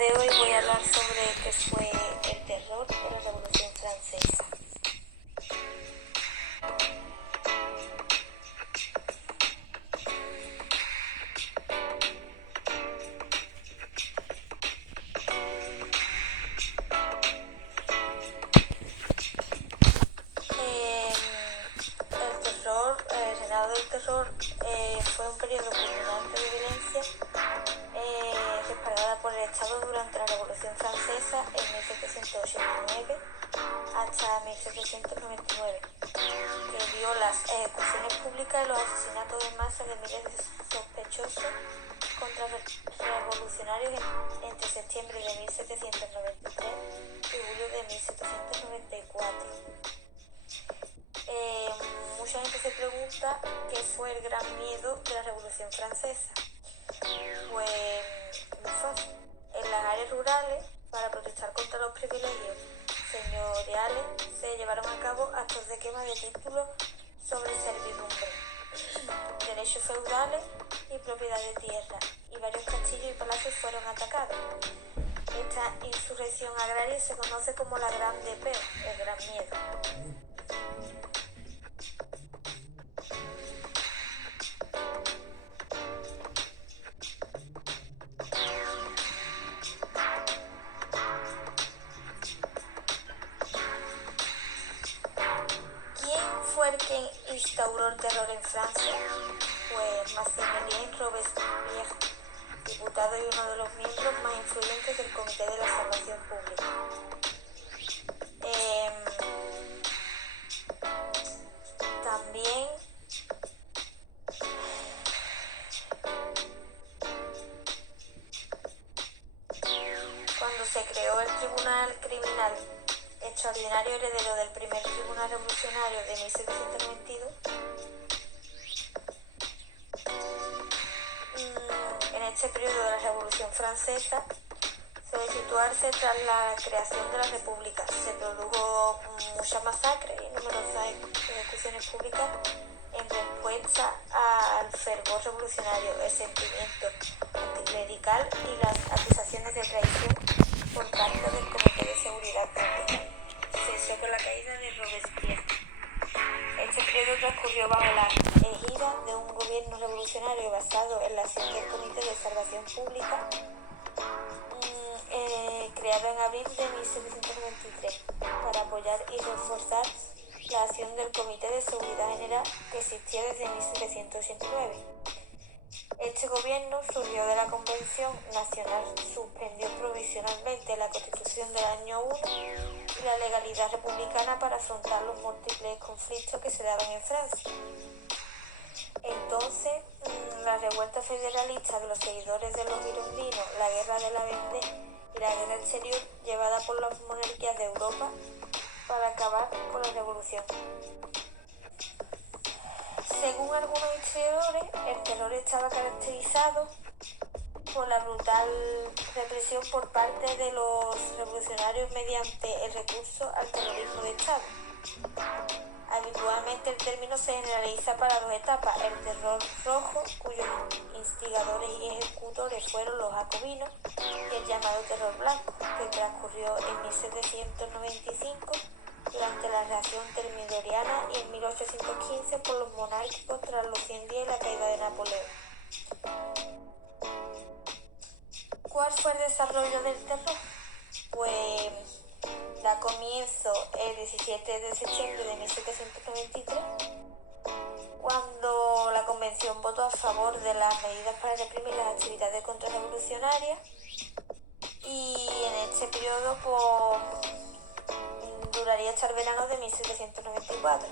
de hoy voy a hablar sobre qué fue el terror de la Revolución Francesa. El reinado del terror fue un periodo culminante de violencia respaldada por el Estado durante la Revolución Francesa en 1789 hasta 1799, que vio las ejecuciones públicas y los asesinatos en masa de miles de sospechosos contrarrevolucionarios entre septiembre de 1793 y julio de 1794. Mucha gente se pregunta qué fue el gran miedo de la Revolución Francesa. Pues muy fácil. En las áreas rurales, para protestar contra los privilegios señoriales, se llevaron a cabo actos de quema de títulos sobre servidumbre, derechos feudales y propiedad de tierra, y varios castillos y palacios fueron atacados. Esta insurrección agraria se conoce como la Grande Peur, el Gran Miedo. ¿Fue el que instauró el terror en Francia? Pues Maximilien Robespierre, diputado y uno de los miembros más influyentes del Comité de la Salvación Pública. También cuando se creó el Tribunal Criminal Extraordinario, heredero del primer Tribunal Revolucionario de 1792, en este periodo de la Revolución Francesa suele situarse tras la creación de la República. Se produjo muchas masacres y numerosas ejecuciones públicas en respuesta al fervor revolucionario, el sentimiento anticlerical y las acusaciones de traición por parte del Comité de Seguridad Pública. Cesó con la caída de Robespierre. Este periodo transcurrió bajo la égida de un gobierno revolucionario basado en la acción del Comité de Salvación Pública, creado en abril de 1793 para apoyar y reforzar la acción del Comité de Seguridad General que existía desde 1789. Este gobierno surgió de la Convención Nacional, suspendió provisionalmente la Constitución del año 1 y la legalidad republicana para afrontar los múltiples conflictos que se daban en Francia. Entonces, la revuelta federalista de los seguidores de los girondinos, la guerra de la Vendée y la guerra exterior llevada por las monarquías de Europa para acabar con la revolución. Según algunos historiadores, el terror estaba caracterizado por la brutal represión por parte de los revolucionarios mediante el recurso al terrorismo de Estado. Habitualmente el término se generaliza para dos etapas: el terror rojo, cuyos instigadores y ejecutores fueron los jacobinos, y el llamado terror blanco, que transcurrió en 1795 durante la reacción termidoriana y en 1815 por los monárquicos tras los 100 días y la caída de Napoleón. ¿Cuál fue el desarrollo del terror? Pues da comienzo el 17 de septiembre de 1793, cuando la Convención votó a favor de las medidas para reprimir las actividades contrarrevolucionarias, y en este periodo duraría hasta el verano de 1794.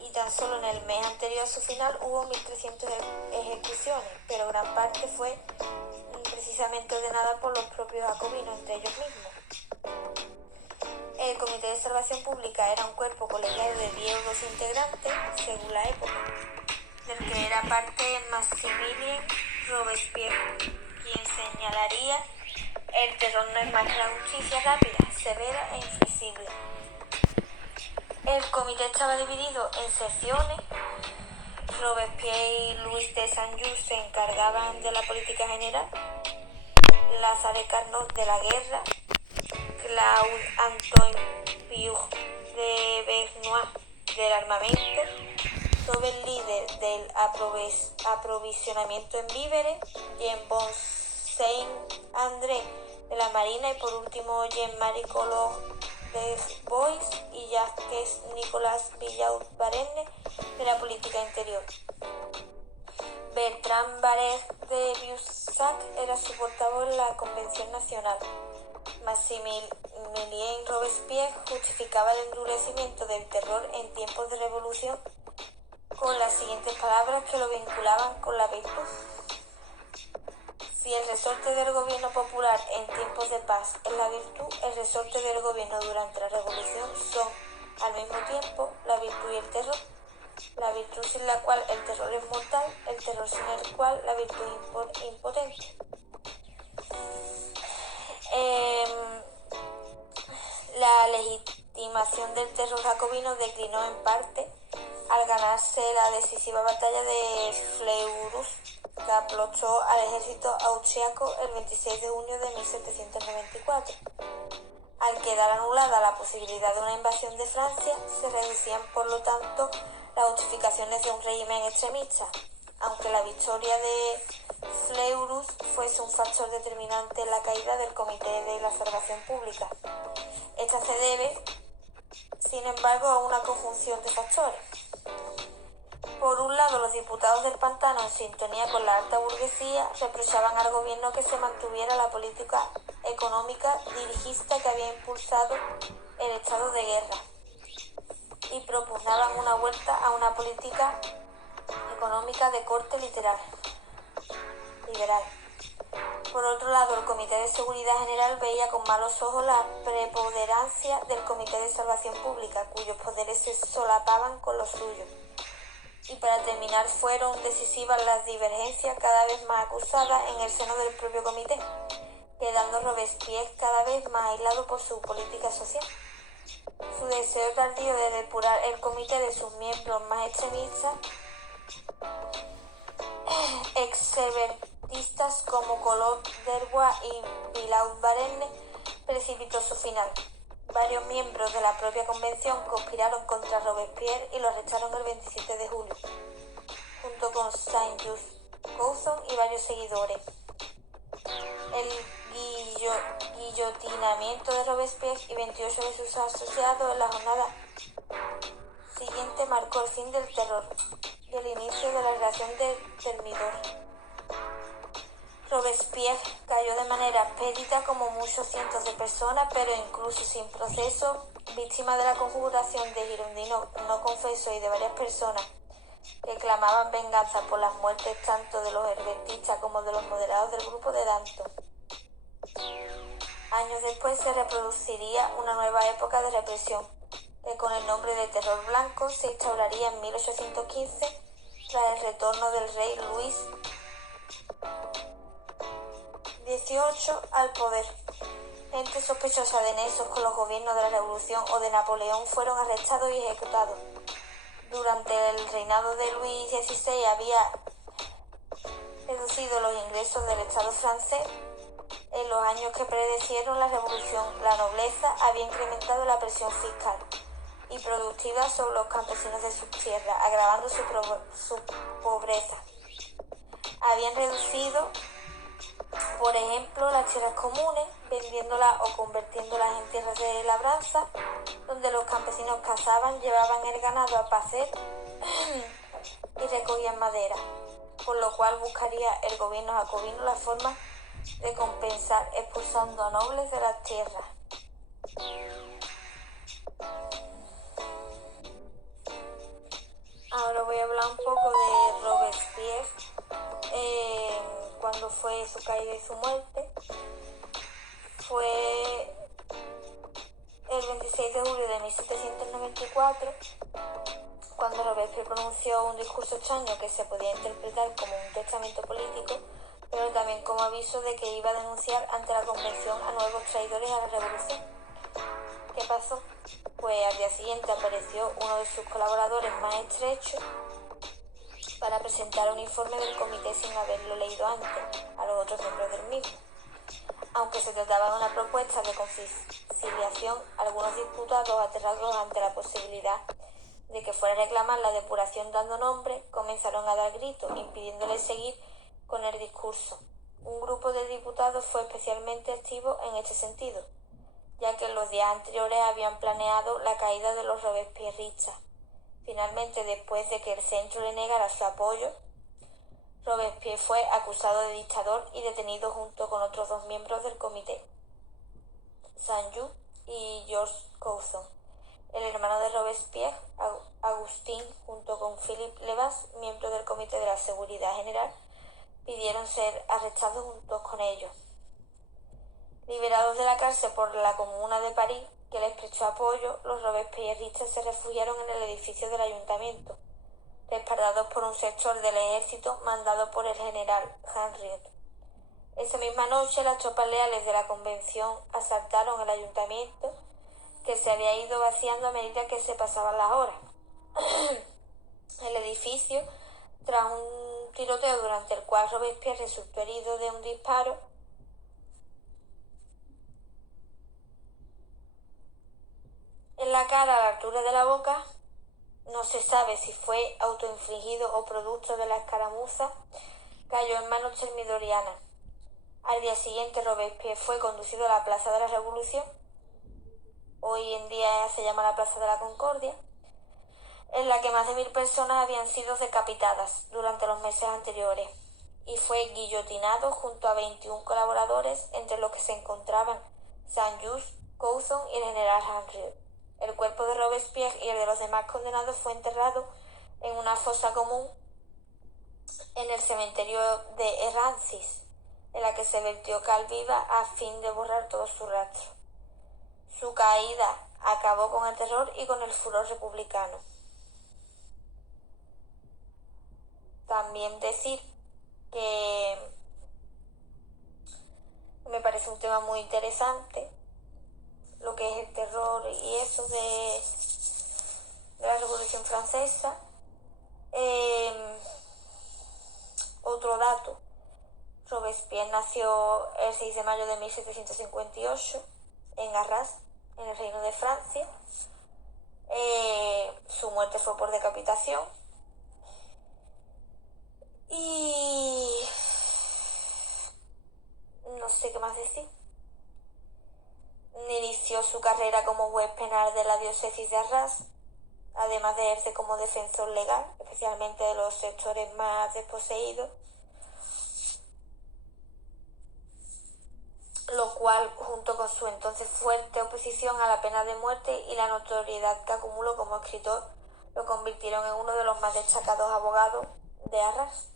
Y tan solo en el mes anterior a su final hubo 1.300 ejecuciones, pero gran parte fue precisamente ordenada por los propios jacobinos entre ellos mismos. El Comité de Salvación Pública era un cuerpo colegiado de 10 o 12 integrantes, según la época, del que era parte Maximilien Robespierre, quien señalaría: el terror no es más que la justicia rápida, severa e inflexible. El comité estaba dividido en secciones. Robespierre y Louis de Saint-Just se encargaban de la política general. La Lazare Carnot de la guerra, Claude Antoine Pius de Vernois del armamento, Robert Líder del aprovisionamiento en víveres, Jean-Bon Saint-André de la marina y por último Jean-Marie Collot des Bois y Jacques Nicolas Villaud-Varenne de la política interior. Bertrand Barrère de Viussac era su portavoz en la Convención Nacional. Maximilien Robespierre justificaba el endurecimiento del terror en tiempos de revolución con las siguientes palabras que lo vinculaban con la virtud. Si el resorte del gobierno popular en tiempos de paz es la virtud, el resorte del gobierno durante la revolución son, al mismo tiempo, la virtud y el terror. La virtud sin la cual el terror es mortal, el terror sin el cual la virtud es impotente. La legitimación del terror jacobino declinó en parte al ganarse la decisiva batalla de Fleurus, que aplastó al ejército austriaco el 26 de junio de 1794. Al quedar anulada la posibilidad de una invasión de Francia, se reducían por lo tanto las justificaciones de un régimen extremista, aunque la victoria de Fleurus fuese un factor determinante en la caída del Comité de la Salvación Pública. Esta se debe, sin embargo, a una conjunción de factores. Por un lado, los diputados del Pantano, en sintonía con la alta burguesía, reprochaban al gobierno que se mantuviera la política económica dirigista que había impulsado el estado de guerra y propugnaban una vuelta a una política económica de corte liberal. Por otro lado, el Comité de Seguridad General veía con malos ojos la preponderancia del Comité de Salvación Pública, cuyos poderes se solapaban con los suyos. Y para terminar, fueron decisivas las divergencias cada vez más acusadas en el seno del propio comité, quedando Robespierre cada vez más aislado por su política social. Su deseo tardío de depurar el comité de sus miembros más extremistas, extrevertistas como Collot d'Herbois y Villaud-Varenne, precipitó su final. Varios miembros de la propia convención conspiraron contra Robespierre y lo arrestaron el 27 de julio, junto con Saint-Just Couthon y varios seguidores. El guillotinamiento de Robespierre y 28 de sus asociados en la jornada siguiente marcó el fin del terror y el inicio de la relación del termidor. Robespierre cayó de manera expedita como muchos cientos de personas, pero incluso sin proceso, víctima de la conjuración de girondinos no confesos y de varias personas que clamaban venganza por las muertes tanto de los herbertistas como de los moderados del grupo de Danton. Años después se reproduciría una nueva época de represión, que con el nombre de Terror Blanco se instauraría en 1815 tras el retorno del rey Luis XVIII al poder. Gente sospechosa de nexos con los gobiernos de la Revolución o de Napoleón fueron arrestados y ejecutados. Durante el reinado de Luis XVI había reducido los ingresos del Estado francés. En los años que predecieron la Revolución, la nobleza había incrementado la presión fiscal y productiva sobre los campesinos de sus tierras, agravando su pobreza. Habían reducido, por ejemplo, las tierras comunes, vendiéndolas o convirtiéndolas en tierras de labranza, donde los campesinos cazaban, llevaban el ganado a pacer y recogían madera, por lo cual buscaría el gobierno jacobino la forma de compensar expulsando a nobles de las tierras. Ahora voy a hablar un poco de Robespierre, cuando fue su caída y su muerte. Fue el 26 de julio de 1794, cuando Robespierre pronunció un discurso extraño que se podía interpretar como un testamento político, pero también como aviso de que iba a denunciar ante la convención a nuevos traidores a la revolución. ¿Qué pasó? Pues al día siguiente apareció uno de sus colaboradores más estrechos para presentar un informe del comité sin haberlo leído antes a los otros miembros del mismo. Aunque se trataba de una propuesta de conciliación, algunos diputados, aterrados ante la posibilidad de que fuera a reclamar la depuración dando nombre, comenzaron a dar gritos, impidiéndole seguir con el discurso. Un grupo de diputados fue especialmente activo en este sentido, ya que en los días anteriores habían planeado la caída de los robespierristas. Finalmente, después de que el centro le negara su apoyo, Robespierre fue acusado de dictador y detenido junto con otros 2 miembros del comité, Saint-Just y Georges Couthon. El hermano de Robespierre, Agustín, junto con Philippe Lebas, miembro del Comité de la Seguridad General, pidieron ser arrestados junto con ellos. Liberados de la cárcel por la Comuna de París, que les prestó apoyo, los robespierristas se refugiaron en el edificio del ayuntamiento, respaldados por un sector del ejército mandado por el general Henriot. Esa misma noche, las tropas leales de la Convención asaltaron el ayuntamiento, que se había ido vaciando a medida que se pasaban las horas. El edificio, tras un tiroteo durante el cual Robespierre resultó herido de un disparo, en la cara a la altura de la boca, no se sabe si fue autoinfligido o producto de la escaramuza, cayó en manos termidorianas. Al día siguiente, Robespierre fue conducido a la Plaza de la Revolución, hoy en día se llama la Plaza de la Concordia, en la que más de 1000 personas habían sido decapitadas durante los meses anteriores, y fue guillotinado junto a 21 colaboradores, entre los que se encontraban Saint-Just, Couthon y el general Henriot. El cuerpo de Robespierre y el de los demás condenados fue enterrado en una fosa común en el cementerio de Errancis, en la que se vertió cal viva a fin de borrar todo su rastro. Su caída acabó con el terror y con el furor republicano. También decir que me parece un tema muy interesante lo que es el terror y eso de la Revolución Francesa. Otro dato: Robespierre nació el 6 de mayo de 1758 en Arras, en el Reino de Francia. Su muerte fue por decapitación. Y no sé qué más decir. Inició su carrera como juez penal de la diócesis de Arras, además de ejercer como defensor legal, especialmente de los sectores más desposeídos, lo cual, junto con su entonces fuerte oposición a la pena de muerte y la notoriedad que acumuló como escritor, lo convirtieron en uno de los más destacados abogados de Arras.